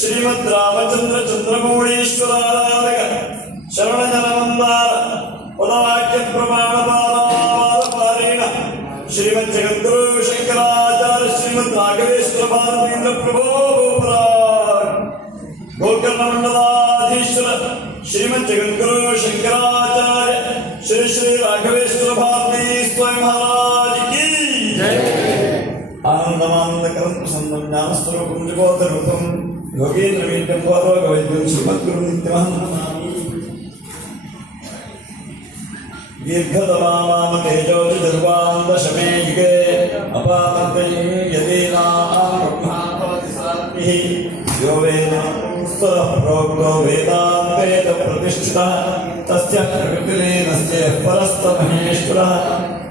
श्रीमद् रामचंद्र चंद्रमौळीश्वराराधक शरणजनवंदार पदवाक्य प्रमाण पारायण श्रीमद् जगद्गुरु शंकराचार्य श्रीमद् राघवेश्वर भारतीन्द्र प्रभो गोकर्ण मंडलाधीश्वर श्रीमद् जगद्गुरु शंकराचार्य श्री श्री राघवेश्वर भारती स्वयं महाराज की जय। आनंदमानंदकरं प्रसन्नं ज्ञानस्वरूपं जगोदरूपं योगेन्द्रमीड्यं भवद्वैद्यं श्रीमद्गुरुं नित्यमहं दीर्घतमाम तेजोजिर्वान्दशमे युगे अपातये यदीनां ब्रह्मापति सात्भिः यो वेदान्तः प्रोक्तो वेदान्तेन प्रतिष्ठितः तस्य प्रकृतिलीनस्य परस्तमहेश्वरः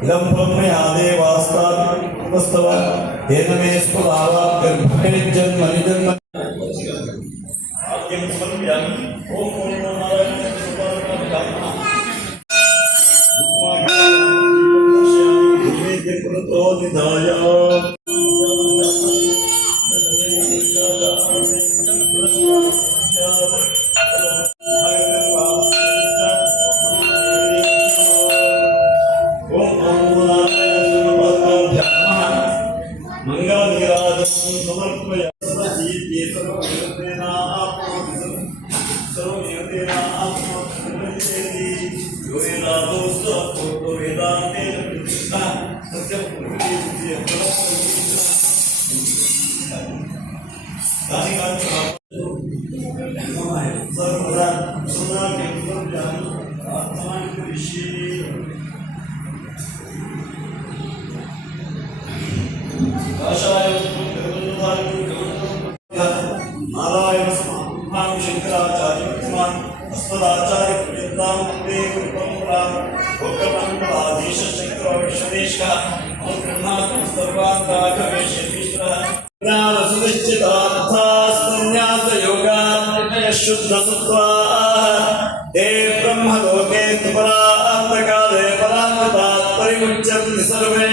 इदं ब्रह्मयादेवास्तास्तव तेन मे स्फुरावाद्गर्भे जन्मनि जन्म आद्यं समर्पयामि। ओम नमो नारायणाय नारायण समां शंकराचार्य विद्यमान अस्मदाचार्य पर्यन्तां वन्दे गुरुपरम्परां गोकर्णमण्डलाधीश शंकर विश्वेशः ब्रह्मात्म सर्वान्तागमेश्वरः ज्ञानसुनिश्चितार्थास्तु ಶುದ್ಧ ಸತ್ವಾ ತೇ ಬ್ರಹ್ಮಲೋಕೆ ಪರಾಂತಕಾಲೇ ಪರಾಂತಾತ್ ಪರಿಮುಚ್ಯಂತಿ ಸರ್ವೇ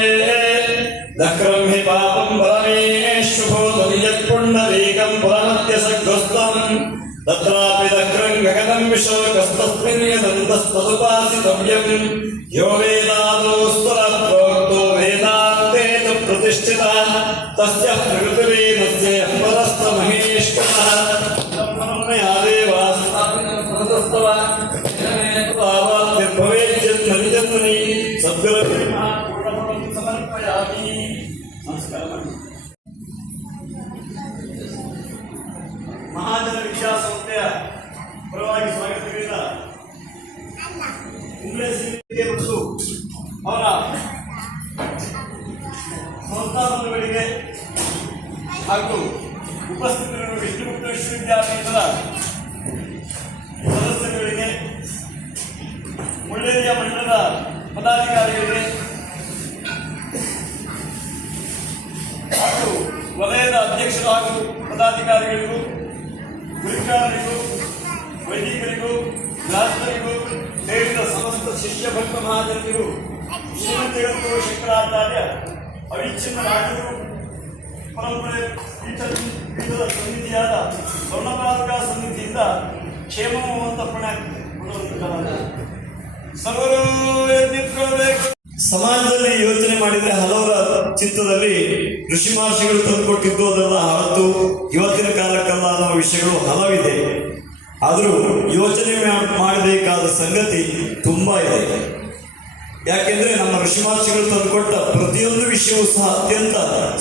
ದಕ್ರಂ ಹಿ ಪಾಪಂ ಪರಮೇಶ್ವಭೂತಂ ಯತ್ಪುಂಡರೀಕಂ ಪರಮತ್ಯ ಸಗ್ರಸ್ತಂ ತತ್ರಾಪಿ ದಕ್ರಂ ಗಗನಂ ವಿಶೋಕಸ್ತಸ್ಮಿನ್ ಯದಂತಸ್ತದುಪಾಸಿತವ್ಯಂ ಯೋ ವೇದಾದೋಸ್ತರತ್ರೋಕ್ತೋ ವೇದಾಂತೆ ತು ಪ್ರತಿಷ್ಠಿತಃ ತಸ್ಯ ಪ್ರಕೃತಿರೇನಸ್ಯ ಪರಸ್ತ ಮಹೇಶ್ವರಃ ಬ್ರಹ್ಮಣ್ಯಾ ದೇವಾಸ್ತಾಪಿನಃ ಪರತಸ್ತವ ನಿರ್ಭವೇಜ್ಜನ್ಮನಿ ಜನ್ಮನಿ ಸದ್ಗುರು ಸಮರ್ಪಯಾಮಿ. ನಮಸ್ಕಾರ ಮಾಡಿ. ಮಹಾಜನ ವಿದ್ಯಾಸಂಸ್ಥೆಯ ಪರವಾಗಿ ಸ್ವಾಗತಗಳಿಂದ ಮತ್ತು ಅವರ ಸಂಸ್ಥಾಪಕರಿಗೆ ಹಾಗೂ ಉಪಸ್ಥಿತರಿರುವ ವಿಷ್ಣುಗುಪ್ತ ವಿಶ್ವವಿದ್ಯಾಲಯದ ಸದಸ್ಯರುಗಳಿಗೆ, ಮುಳ್ಳೇರಿಯ ಮಂಡಲದ ಪದಾಧಿಕಾರಿಗಳಿಗೆ ಹಾಗೂ ವಲಯದ ಅಧ್ಯಕ್ಷರು ಹಾಗೂ ಪದಾಧಿಕಾರಿಗಳಿಗೂ, ಗುರುಕಾರರಿಗೂ, ವೈದಿಕರಿಗೂ, ಗೃಹಸ್ಥರಿಗೂ ಸೇರಿದ ಸಮಸ್ತ ಶಿಷ್ಯ ಭಕ್ತ ಮಹಾಜನರಿಗೂ ಶ್ರೀಮಂತಗತ್ತು ಶಂಕರಾಚಾರ್ಯ ಅವಿಚ್ಛಿನ್ನ ರಾಜರು ಪರಂಪರೆ ಪೀಠದ ಸನ್ನಿಧಿಯಾದ ಸ್ವರ್ಣಪಾದಕ ಸನ್ನಿಧಿಯಿಂದ ಕ್ಷೇಮವಂತ ಪುಣ್ಯ ಸರ್ವರು ಎದ್ದಿಟ್ಕೊಳ್ಬೇಕು. ಸಮಾಜದಲ್ಲಿ ಯೋಚನೆ ಮಾಡಿದರೆ ಹಲವರ ಚಿತ್ತದಲ್ಲಿ ಋಷಿ ಮಹರ್ಷಿಗಳು ತಂದುಕೊಟ್ಟಿದ್ದು ಅದೆಲ್ಲ ಹಳತು, ಇವತ್ತಿನ ಕಾಲಕ್ಕಲ್ಲ ಅನ್ನೋ ವಿಷಯಗಳು ಹಲವಿದೆ. ಆದರೂ ಯೋಚನೆ ಮಾಡಬೇಕಾದ ಸಂಗತಿ ತುಂಬಾ ಇದೆ. ಯಾಕೆಂದ್ರೆ ನಮ್ಮ ಋಷಿ ಮಹರ್ಷಿಗಳು ತಂದುಕೊಟ್ಟ ಪ್ರತಿಯೊಂದು ವಿಷಯವೂ ಸಹ ಅತ್ಯಂತ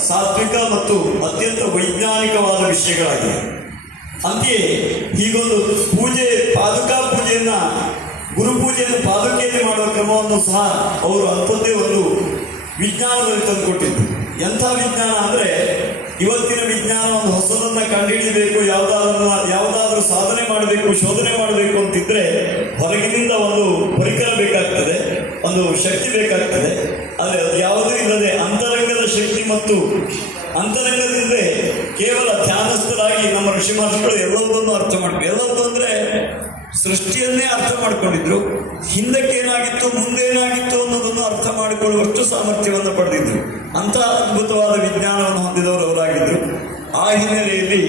ಸಾತ್ವಿಕ ಮತ್ತು ಅತ್ಯಂತ ವೈಜ್ಞಾನಿಕವಾದ ವಿಷಯಗಳಾಗಿವೆ. ಅಂತೆಯೇ ಹೀಗೊಂದು ಪೂಜೆ, ಪಾದುಕಾ ಪೂಜೆಯನ್ನ, ಗುರು ಪೂಜೆಯನ್ನು ಪಾದುಕೆಯಲ್ಲಿ ಮಾಡುವ ಕ್ರಮವನ್ನು ಸಹ ಅವರು ಅಂಥದ್ದೇ ಒಂದು ವಿಜ್ಞಾನದಲ್ಲಿ ತಂದುಕೊಟ್ಟಿದ್ದು. ಎಂಥ ವಿಜ್ಞಾನ ಅಂದ್ರೆ, ಇವತ್ತಿನ ವಿಜ್ಞಾನ ಒಂದು ಹೊಸದನ್ನ ಕಂಡುಹಿಡಿಯಬೇಕು, ಯಾವುದಾದ್ರೂ ಸಾಧನೆ ಮಾಡಬೇಕು, ಶೋಧನೆ ಮಾಡಬೇಕು ಅಂತಿದ್ರೆ ಹೊರಗಿನಿಂದ ಒಂದು ಪರಿಕರ ಬೇಕಾಗ್ತದೆ, ಒಂದು ಶಕ್ತಿ ಬೇಕಾಗ್ತದೆ. ಆದರೆ ಅದು ಯಾವುದೂ ಇಲ್ಲದೆ ಅಂತರಂಗದ ಶಕ್ತಿ ಮತ್ತು ಅಂತರಂಗದಿಂದ ಕೇವಲ ಧ್ಯಾನಸ್ಥರಾಗಿ ನಮ್ಮ ಋಷಿ ಮಹರ್ಷಿಗಳು ಎಲ್ಲವನ್ನೂ ಅರ್ಥ ಮಾಡ್ತಾರೆ. ಎಲ್ಲವೂ ಅಂದ್ರೆ ಸೃಷ್ಟಿಯನ್ನೇ ಅರ್ಥ ಮಾಡಿಕೊಂಡಿದ್ರು, ಹಿಂದಕ್ಕೇನಾಗಿತ್ತು ಮುಂದೇನಾಗಿತ್ತು ಅನ್ನೋದನ್ನು ಅರ್ಥ ಮಾಡಿಕೊಳ್ಳುವಷ್ಟು ಸಾಮರ್ಥ್ಯವನ್ನು ಪಡೆದಿದ್ರು. ಅಂತಹ ಅದ್ಭುತವಾದ ವಿಜ್ಞಾನವನ್ನು ಹೊಂದಿದವರು ಅವರಾಗಿದ್ದರು. ಆ ಹಿನ್ನೆಲೆಯಲ್ಲಿ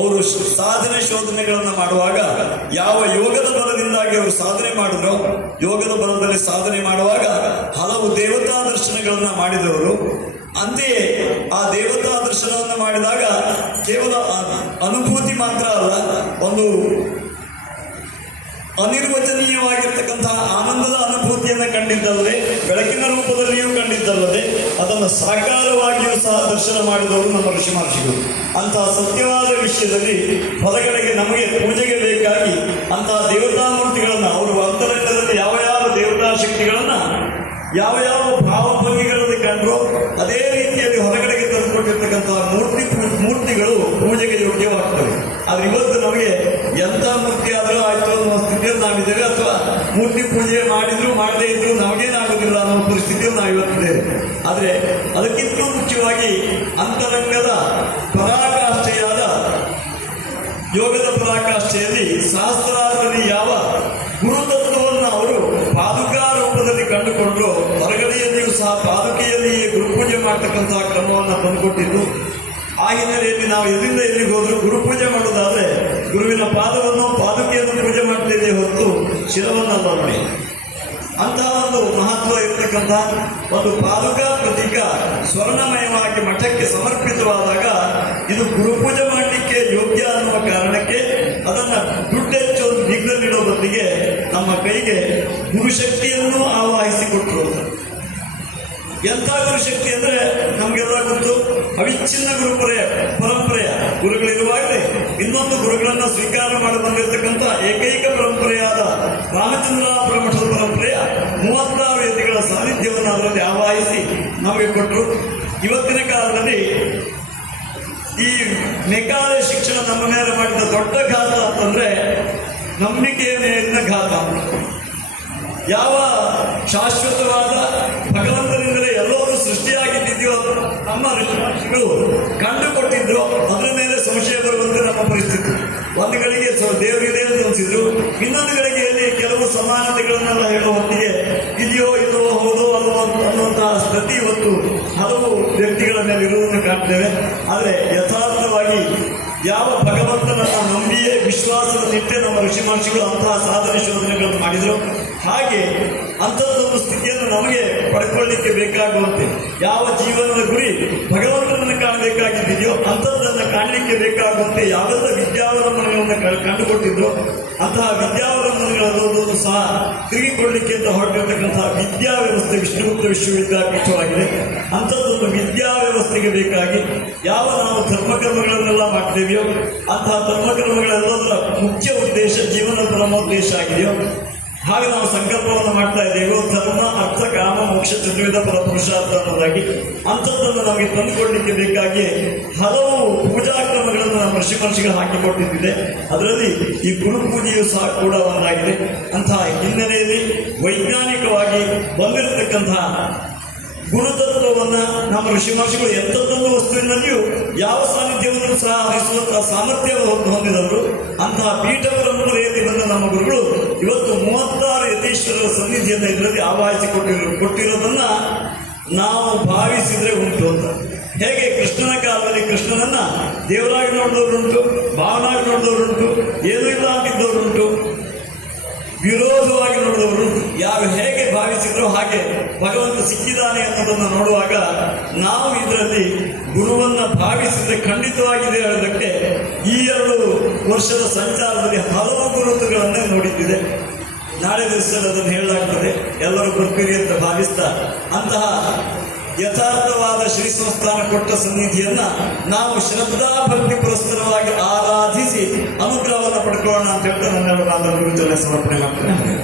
ಅವರು ಸಾಧನೆ ಶೋಧನೆಗಳನ್ನು ಮಾಡುವಾಗ ಯಾವ ಯೋಗದ ಬಲದಿಂದಾಗಿ ಅವರು ಸಾಧನೆ ಮಾಡಿದ್ರು, ಯೋಗದ ಬಲದಲ್ಲಿ ಸಾಧನೆ ಮಾಡುವಾಗ ಹಲವು ದೇವತಾ ದರ್ಶನಗಳನ್ನ ಮಾಡಿದವರು. ಅಂತೆಯೇ ಆ ದೇವತಾ ದರ್ಶನವನ್ನು ಮಾಡಿದಾಗ ಕೇವಲ ಅನುಭೂತಿ ಮಾತ್ರ ಅಲ್ಲ, ಒಂದು ಅನಿರ್ವಚನೀಯವಾಗಿರ್ತಕ್ಕಂತಹ ಆನಂದದ ಅನುಭೂತಿಯನ್ನು ಕಂಡಿದ್ದಲ್ಲದೆ, ಬೆಳಕಿನ ರೂಪದಲ್ಲಿಯೂ ಕಂಡಿದ್ದಲ್ಲದೆ, ಅದನ್ನು ಸಾಕಾರವಾಗಿಯೂ ಸಹ ದರ್ಶನ ಮಾಡಿದವರು ನಮ್ಮ ಋಷಿ ಮಹರ್ಷಿಗಳು. ಅಂತಹ ಸತ್ಯವಾದ ವಿಷಯದಲ್ಲಿ ಹೊರಗಡೆಗೆ ನಮಗೆ ಪೂಜೆಗೆ ಬೇಕಾಗಿ ಅಂತಹ ದೇವತಾ ಮೂರ್ತಿಗಳನ್ನು, ಅವರು ಅಂತರಂಗದಲ್ಲಿ ಯಾವ ಯಾವ ದೇವತಾ ಶಕ್ತಿಗಳನ್ನ ಯಾವ ಯಾವ ಭಾವಭಂಗಿಗಳಲ್ಲಿ ಕಂಡ್ರು ಅದೇ ರೀತಿಯಲ್ಲಿ ಹೊರಗಡೆಗೆ ತಂದುಕೊಟ್ಟಿರ್ತಕ್ಕಂತಹ ಮೂರ್ತಿಗಳು ಪೂಜೆಗೆ ಯೋಗ್ಯವಾಗ್ತವೆ. ಆದ್ರೆ ಇವತ್ತು ನಮಗೆ ಎಂಥ ಮೂರ್ತಿ ಆದರೂ ಆಯ್ತು ಅನ್ನೋ ಸ್ಥಿತಿಯಲ್ಲಿ ನಾವಿದ್ದೇವೆ, ಅಥವಾ ಮೂರ್ತಿ ಪೂಜೆ ಮಾಡಿದ್ರು ಮಾಡದೇ ಇದ್ರು ನಮಗೇನಾಗುದಿಲ್ಲ ಅನ್ನೋ ಪರಿಸ್ಥಿತಿಯಲ್ಲಿ ನಾವು ಇವತ್ತಿದ್ದೇವೆ. ಆದರೆ ಅದಕ್ಕಿಂತ ಮುಖ್ಯವಾಗಿ ಅಂತರಂಗದ ಪರಾಕಾಷ್ಠೆಯಾದ ಯೋಗದ ಪರಾಕಾಷ್ಠೆಯಲ್ಲಿ ಸಹಸ್ರಾರದಲ್ಲಿ ಯಾವ ಗುರುತತ್ವವನ್ನು ಅವರು ಪಾದುಕಾ ರೂಪದಲ್ಲಿ ಕಂಡುಕೊಂಡ್ರು, ಹೊರಗಡೆಯಲ್ಲಿಯೂ ಸಹ ಪಾದುಕೆಯಲ್ಲಿಯೇ ಗುರುಪೂಜೆ ಮಾಡ್ತಕ್ಕಂತಹ ಕ್ರಮವನ್ನು ತಂದುಕೊಟ್ಟಿದ್ದು. ಆ ಹಿನ್ನೆಲೆಯಲ್ಲಿ ನಾವು ಎಲ್ಲಿಂದ ಎಲ್ಲಿಗೆ ಹೋದ್ರು ಗುರುಪೂಜೆ ಮಾಡೋದಾದ್ರೆ ಗುರುವಿನ ಪಾದವನ್ನು, ಪಾದುಕೆಯನ್ನು ಪೂಜೆ ಮಾಡ್ತಿದೆ ಹೊತ್ತು ಶಿರವನ್ನಲ್ಲ ನೋಡಿ. ಅಂತಹ ಒಂದು ಮಹತ್ವ ಇರತಕ್ಕಂತಹ ಒಂದು ಪಾದುಕಾ ಪ್ರತೀಕ ಸ್ವರ್ಣಮಯವಾಗಿ ಮಠಕ್ಕೆ ಸಮರ್ಪಿತವಾದಾಗ ಇದು ಗುರುಪೂಜೆ ಮಾಡಲಿಕ್ಕೆ ಯೋಗ್ಯ ಅನ್ನುವ ಕಾರಣಕ್ಕೆ ಅದನ್ನು ದುಡ್ಡೆಚ್ಚು ದಿಗ್ಗಲ್ಲಿಡೋ ಬದಲಿಗೆ ನಮ್ಮ ಕೈಗೆ ಗುರುಶಕ್ತಿಯನ್ನು ಆವಾಹಿಸಿಕೊಟ್ಟರು. ಎಂಥ ಗುರುಶಕ್ತಿ ಅಂದ್ರೆ ನಮಗೆಲ್ಲ ಗೊತ್ತು, ಅವಿಚ್ಛಿನ್ನ ಪರಂಪರೆಯ ಗುರುಗಳಿರುವಾಗಲೇ ಇನ್ನೊಂದು ಗುರುಗಳನ್ನು ಸ್ವೀಕಾರ ಮಾಡಿ ಬಂದಿರತಕ್ಕಂಥ ಏಕೈಕ ಪರಂಪರೆಯಾದ ರಾಮಚಂದ್ರಾಪುರ ಮಠದ ಪರಂಪರೆಯ 36 ಯತಿಗಳ ಸಾನ್ನಿಧ್ಯವನ್ನು ಅದರಲ್ಲಿ ಆವಾಹಿಸಿ ನಮಗೆ ಕೊಟ್ಟರು. ಇವತ್ತಿನ ಕಾಲದಲ್ಲಿ ಈ ಮೆಕಾಲೆ ಶಿಕ್ಷಣ ನಮ್ಮ ಮೇಲೆ ಮಾಡಿದ ದೊಡ್ಡ ಘಾತ ಅಂತಂದ್ರೆ ನಂಬಿಕೆಯ ಮೇಲಿನ ಘಾತ. ಯಾವ ಶಾಶ್ವತವಾದ ಭಗವಂತನಿಂದಲೇ ಎಲ್ಲರೂ ಸೃಷ್ಟಿಯಾಗಿದ್ದಿದೆಯೋ ನಮ್ಮ ಋಷಿಗಳು ಕಂಡುಕೊಟ್ಟಿದ್ರು, ಅದರ ಮೇಲೆ ಸಂಶಯ ಬರುವಂತೆ ನಮ್ಮ ಪರಿಸ್ಥಿತಿ. ಒಂದು ಗಳಿಗೆ ದೇವರಿದೆ ಅಂತ ಅನಿಸಿದ್ರು, ಇನ್ನೊಂದು ಗಳಿಗೆಯಲ್ಲಿ ಕೆಲವು ಸಮಾನತೆಗಳನ್ನೆಲ್ಲ ಹೇಳುವ ಹೊತ್ತಿಗೆ ಇದೆಯೋ ಇಲ್ಲವೋ ಹೌದೋ ಅಲ್ವೋ ಅನ್ನುವಂತಹ ಸ್ಥಿತಿ ಇವತ್ತು ಹಲವು ವ್ಯಕ್ತಿಗಳ ಮೇಲೆ ಇರುವುದನ್ನು ಕಾಣ್ತೇವೆ. ಆದರೆ ಯಥಾರ್ಥವಾಗಿ ಯಾವ ಭಗವಂತನನ್ನ ನಂಬಿಯೇ ವಿಶ್ವಾಸದಲ್ಲಿಟ್ಟೆ ನಮ್ಮ ಋಷಿ ಮಹರ್ಷಿಗಳು ಅಂತಹ ಸಾಧನೆ ಶೋಧನೆಗಳನ್ನು ಮಾಡಿದರು. ಹಾಗೆ ಅಂಥದ್ದೊಂದು ಸ್ಥಿತಿಯನ್ನು ನಮಗೆ ಪಡ್ಕೊಳ್ಳಿಕ್ಕೆ ಬೇಕಾಗುವಂತೆ ಯಾವ ಜೀವನದ ಗುರಿ ಭಗವಂತನನ್ನು ಕಾಣಬೇಕಾಗಿದೆಯೋ ಅಂಥದ್ದನ್ನು ಕಾಣಲಿಕ್ಕೆ ಬೇಕಾಗುವಂತೆ ಯಾವೆಲ್ಲ ವಿದ್ಯಾವಲಂಬನೆಗಳನ್ನು ಕಂಡುಕೊಟ್ಟಿದ್ರು ಅಂತಹ ವಿದ್ಯಾವಲಂಬನೆಗಳನ್ನು ಸಹ ತಿರುಗಿಕೊಳ್ಳಿಕ್ಕೆ ಅಂತ ಹೊರಟಿರ್ತಕ್ಕಂತಹ ವಿದ್ಯಾ ವ್ಯವಸ್ಥೆ ವಿಷ್ಣುಗುಪ್ತ ವಿಶ್ವವಿದ್ಯಾಪೀಠವಾಗಿದೆ. ಅಂಥದ್ದೊಂದು ವಿದ್ಯಾ ವ್ಯವಸ್ಥೆಗೆ ಬೇಕಾಗಿ ಯಾವ ನಾವು ಧರ್ಮಕರ್ಮಗಳನ್ನೆಲ್ಲ ಮಾಡ್ತೇವೆಯೋ ಅಂತಹ ಧರ್ಮಕರ್ಮಗಳೆಲ್ಲದರ ಮುಖ್ಯ ಉದ್ದೇಶ ಜೀವನ ಪರಮೋದ್ದೇಶ ಆಗಿದೆಯೋ ಹಾಗೆ ನಾವು ಸಂಕಲ್ಪವನ್ನು ಮಾಡ್ತಾ ಇದ್ದೇವೆ. ಧರ್ಮ ಅರ್ಥ ಕಾಮ ಮೋಕ್ಷ ಚತುರ್ವಿಧ ಫಲ ಪುರುಷಾರ್ಥ ಅನ್ನೋದಾಗಿ ಅಂಥದ್ದನ್ನು ನಮಗೆ ತಂದುಕೊಡ್ಲಿಕ್ಕೆ ಬೇಕಾಗಿ ಹಲವು ಪೂಜಾ ಕ್ರಮಗಳನ್ನು ನಮ್ಮ ಋಷಿ ಮಹರ್ಷಿಗಳು ಹಾಕಿಕೊಟ್ಟಿದ್ದಿದೆ. ಅದರಲ್ಲಿ ಈ ಗುರು ಪೂಜೆಯು ಸಹ ಕೂಡ ಒಂದಾಗಿದೆ. ಅಂತಹ ಹಿನ್ನೆಲೆಯಲ್ಲಿ ವೈಜ್ಞಾನಿಕವಾಗಿ ಬಂದಿರತಕ್ಕಂತಹ ಗುರುತತ್ವವನ್ನ ನಮ್ಮ ಋಷಿ ಮಹರ್ಷಿಗಳು ಎಂಥದ್ದೊಂದು ವಸ್ತುವಿನಲ್ಲಿಯೂ ಯಾವ ಸಾನ್ನಿಧ್ಯವನ್ನು ಸಹ ಹರಿಸುವಂತಹ ಸಾಮರ್ಥ್ಯವನ್ನು ಹೊಂದಿದವರು. ಅಂತಹ ಪೀಠಪರಂಪರೆಯಲ್ಲಿ ಬಂದ ನಮ್ಮ ಗುರುಗಳು ಇವತ್ತು 36 ಯತೀಶ್ವರರ ಸನ್ನಿಧಿಯನ್ನು ಇದರಲ್ಲಿ ಕೊಟ್ಟಿರೋದನ್ನ ನಾವು ಭಾವಿಸಿದ್ರೆ ಉಂಟು ಅಂತ. ಹೇಗೆ ಕೃಷ್ಣನ ಕಾಲದಲ್ಲಿ ಕೃಷ್ಣನನ್ನ ದೇವರಾಗಿ ನೋಡಿದವರುಂಟು, ಭಾವನಾಗಿ ನೋಡಿದವರುಂಟು, ಏನೂ ಇಲ್ಲ ಅಂತಿದ್ದವರುಂಟು, ವಿರೋಧವಾಗಿ ನೋಡಿದವರು ಯಾರು ಹೇಗೆ ಭಾವಿಸಿದ್ರು ಹಾಗೆ ಭಗವಂತ ಸಿಕ್ಕಿದ್ದಾನೆ ಅನ್ನೋದನ್ನು ನೋಡುವಾಗ ನಾವು ಇದರಲ್ಲಿ ಗುರುವನ್ನ ಭಾವಿಸಿದ್ರೆ ಖಂಡಿತವಾಗಿದೆ ಹೇಳೋದಕ್ಕೆ ಈ 2 ವರ್ಷದ ಸಂಚಾರದಲ್ಲಿ ಹಲವು ಗುರುತುಗಳನ್ನೇ ನೋಡಿದ್ದಿದೆ. ನಾಳೆ ದಿವಸದಲ್ಲಿ ಅದನ್ನು ಹೇಳಲಾಗ್ತದೆ, ಎಲ್ಲರೂ ಬರ್ತೀರಿ ಅಂತ ಭಾವಿಸ್ತಾ ಅಂತಹ ಯಥಾರ್ಥವಾದ ಶ್ರೀ ಸಂಸ್ಥಾನ ಕೊಟ್ಟ ಸನ್ನಿಧಿಯನ್ನ ನಾವು ಶ್ರದ್ಧಾ ಭಕ್ತಿ ಪುರಸ್ಕರವಾಗಿ ಆರಾಧಿಸಿ ಅನುಗ್ರಹವನ್ನು ಪಡ್ಕೊಳ್ಳೋಣ ಅಂತ ಹೇಳ್ತಾ ನನ್ನ ಗುರುಚರಣೆ ಸಮರ್ಪಣೆ ಮಾಡ್ತೇನೆ.